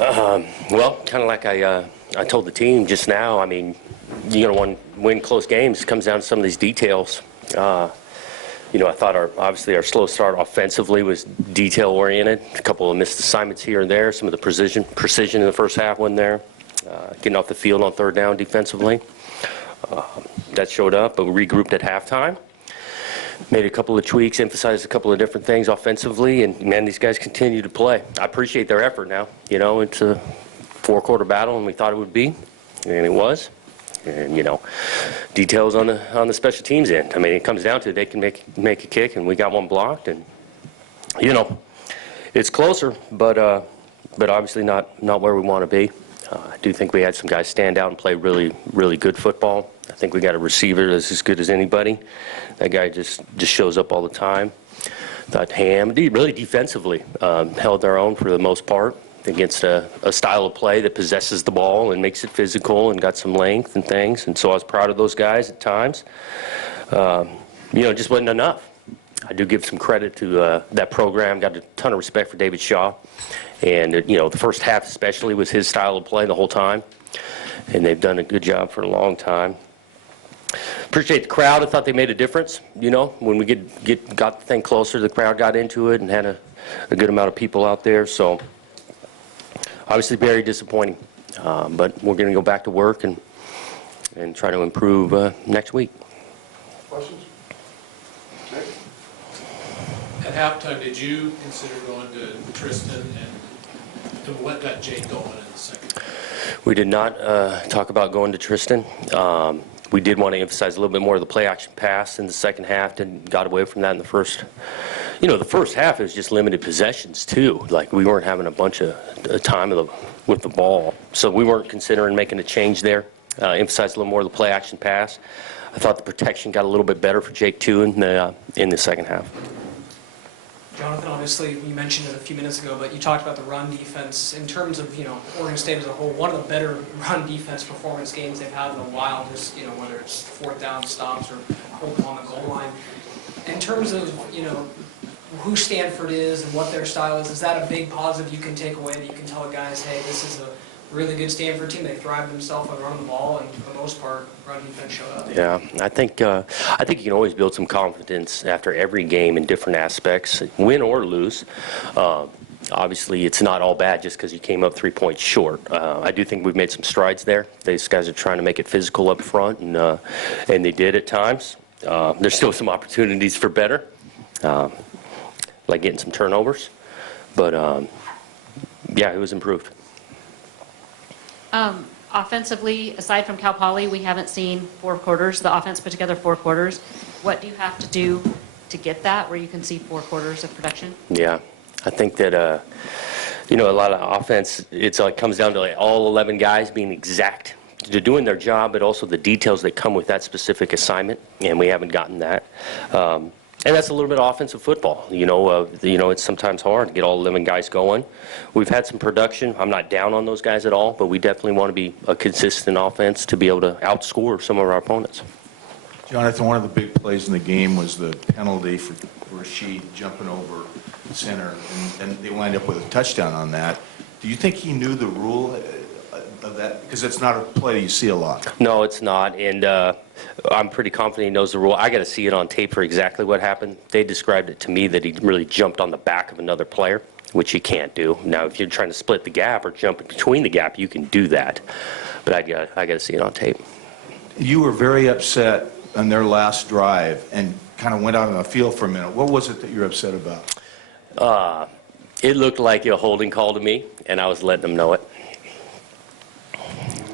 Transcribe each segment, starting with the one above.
Well, kind of like I told the team just now, I mean, you're going to win close games. It comes down to some of these details. I thought obviously our slow start offensively was detail-oriented. A couple of missed assignments here and there. Some of the precision in the first half wasn't there. Getting off the field on third down defensively. That showed up, but we regrouped at halftime. Made a couple of tweaks, emphasized a couple of different things offensively, and, man, these guys continue to play. I appreciate their effort now. It's a four-quarter battle, and we thought it would be, and it was. And, details on the special teams end. I mean, it comes down to they can make a kick, and we got one blocked, and, it's closer, but obviously not where we want to be. I do think we had some guys stand out and play really, really good football. I think we got a receiver that's as good as anybody. That guy just shows up all the time. Thought Ham, really defensively, held their own for the most part against a style of play that possesses the ball and makes it physical and got some length and things. And so I was proud of those guys at times. It just wasn't enough. I do give some credit to that program. Got a ton of respect for David Shaw. And, the first half especially was his style of play the whole time. And they've done a good job for a long time. Appreciate the crowd. I thought they made a difference. When we got the thing closer, the crowd got into it and had a good amount of people out there. So obviously very disappointing. But we're going to go back to work and try to improve next week. Questions? At halftime, did you consider going to Tristan, and what got Jake going in the second? We did not talk about going to Tristan. We did want to emphasize a little bit more of the play action pass in the second half, and got away from that in the first. The first half was just limited possessions too. Like, we weren't having a bunch of time with the ball, so we weren't considering making a change there. Emphasize a little more of the play action pass. I thought the protection got a little bit better for Jake too in the second half. Jonathan, obviously, you mentioned it a few minutes ago, but you talked about the run defense. In terms of, Oregon State as a whole, one of the better run defense performance games they've had in a while, just, whether it's fourth down stops or holding on the goal line. In terms of, who Stanford is and what their style is that a big positive you can take away, that you can tell the guys, hey, this is a really good Stanford team. They thrive themselves on running the ball, and for the most part, run defense showed up. Yeah, I think you can always build some confidence after every game in different aspects, win or lose. Obviously, it's not all bad just because you came up 3 points short. I do think we've made some strides there. These guys are trying to make it physical up front, and they did at times. There's still some opportunities for better, like getting some turnovers. But, yeah, it was improved. Offensively, aside from Cal Poly, we haven't seen 4 quarters. The offense put together 4 quarters. What do you have to do to get that, where you can see 4 quarters of production? Yeah, I think that, a lot of offense, it comes down to all 11 guys being exact to doing their job, but also the details that come with that specific assignment, and we haven't gotten that. And that's a little bit of offensive football. It's sometimes hard to get all 11 guys going. We've had some production. I'm not down on those guys at all, but we definitely want to be a consistent offense to be able to outscore some of our opponents. Jonathan, one of the big plays in the game was the penalty for Rashid jumping over the center, and they wind up with a touchdown on that. Do you think he knew the rule of that? Because it's not a play you see a lot. No, it's not, and I'm pretty confident he knows the rule. I got to see it on tape for exactly what happened. They described it to me that he really jumped on the back of another player, which you can't do. Now, if you're trying to split the gap or jump between the gap, you can do that. But I got to see it on tape. You were very upset on their last drive and kind of went out on the field for a minute. What was it that you're upset about? It looked like a holding call to me, and I was letting them know it.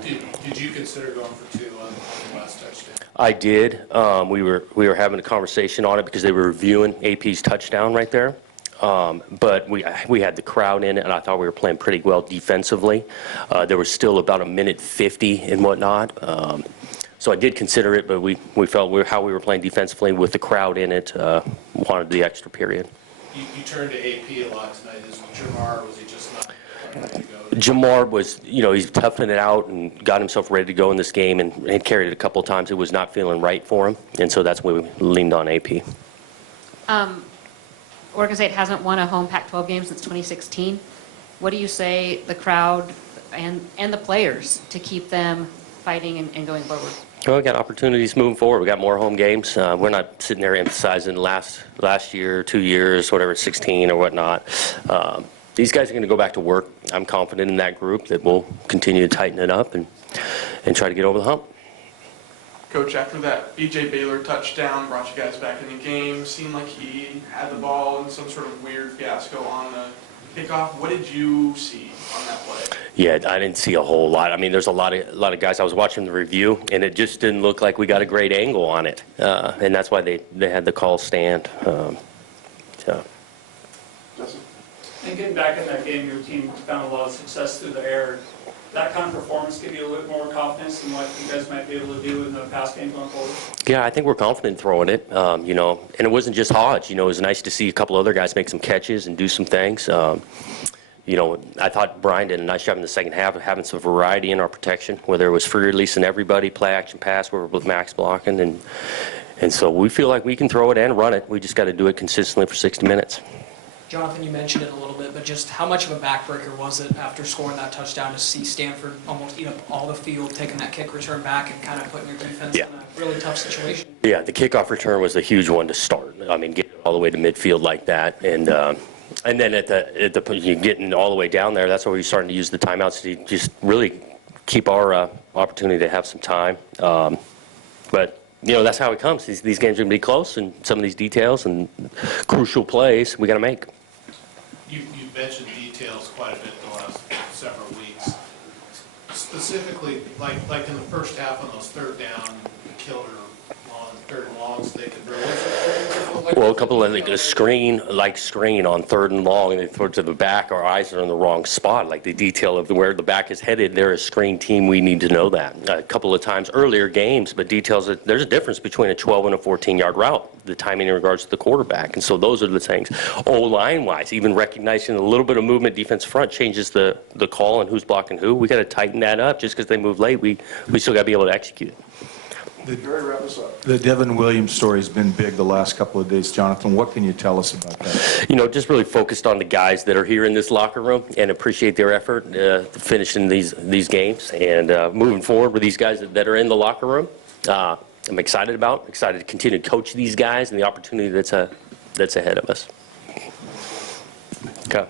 Did you consider going for 2 on the last touchdown? I did. We were having a conversation on it because they were reviewing AP's touchdown right there. But we had the crowd in it, and I thought we were playing pretty well defensively. There was still about 1:50 and whatnot. So I did consider it, but we felt how we were playing defensively with the crowd in it, wanted the extra period. You turned to AP a lot tonight. Is Jamar, was he just not ready to go? Jamar was, he's toughing it out and got himself ready to go in this game, and had carried it a couple of times. It was not feeling right for him, and so that's when we leaned on AP. Oregon State hasn't won a home Pac-12 game since 2016. what do you say the crowd and the players to keep them fighting and going forward? Well, we got opportunities moving forward. We got more home games. We're not sitting there emphasizing last year, 2 years, whatever, 16 or whatnot. These guys are going to go back to work. I'm confident in that group that we'll continue to tighten it up and try to get over the hump. Coach, after that B.J. Baylor touchdown brought you guys back in the game, seemed like he had the ball in some sort of weird fiasco on the kickoff. What did you see on that play? Yeah, I didn't see a whole lot. I mean, there's a lot of guys. I was watching the review, and it just didn't look like we got a great angle on it, and that's why they had the call stand. So. Justin? And getting back in that game, your team found a lot of success through the air. That kind of performance give you a little more confidence in what you guys might be able to do in the pass game going forward? Yeah, I think we're confident throwing it, and it wasn't just Hodge. It was nice to see a couple other guys make some catches and do some things. I thought Brian did a nice job in the second half of having some variety in our protection, whether it was free releasing everybody, play action pass, where we're max blocking, and so we feel like we can throw it and run it. We just got to do it consistently for 60 minutes. Jonathan, you mentioned it a little bit, but just how much of a backbreaker was it after scoring that touchdown to see Stanford almost eat up all the field, taking that kick return back and kind of putting your defense in a really tough situation? Yeah, the kickoff return was a huge one to start. I mean, getting all the way to midfield like that, and then you're getting all the way down there. That's where we're starting to use the timeouts to just really keep our opportunity to have some time. But that's how it comes. These games are going to be close, and some of these details and crucial plays we got to make. You mentioned details quite a bit the last several weeks. Specifically, like in the first half on those third down, killer on third and longs, they could really. Well, a couple of a screen on third and long, and they throw it to the back. Our eyes are in the wrong spot. Like the detail of where the back is headed, they're a screen team. We need to know that. A couple of times earlier games, but details that there's a difference between a 12 and a 14-yard route. The timing in regards to the quarterback, and so those are the things. Line-wise, even recognizing a little bit of movement, defense front changes the call and who's blocking who. We got to tighten that up. Just because they move late, we still got to be able to execute. The Devin Williams story has been big the last couple of days. Jonathan, what can you tell us about that? Just really focused on the guys that are here in this locker room and appreciate their effort finishing these games and moving forward with these guys that are in the locker room. I'm excited to continue to coach these guys and the opportunity that's ahead of us. Okay.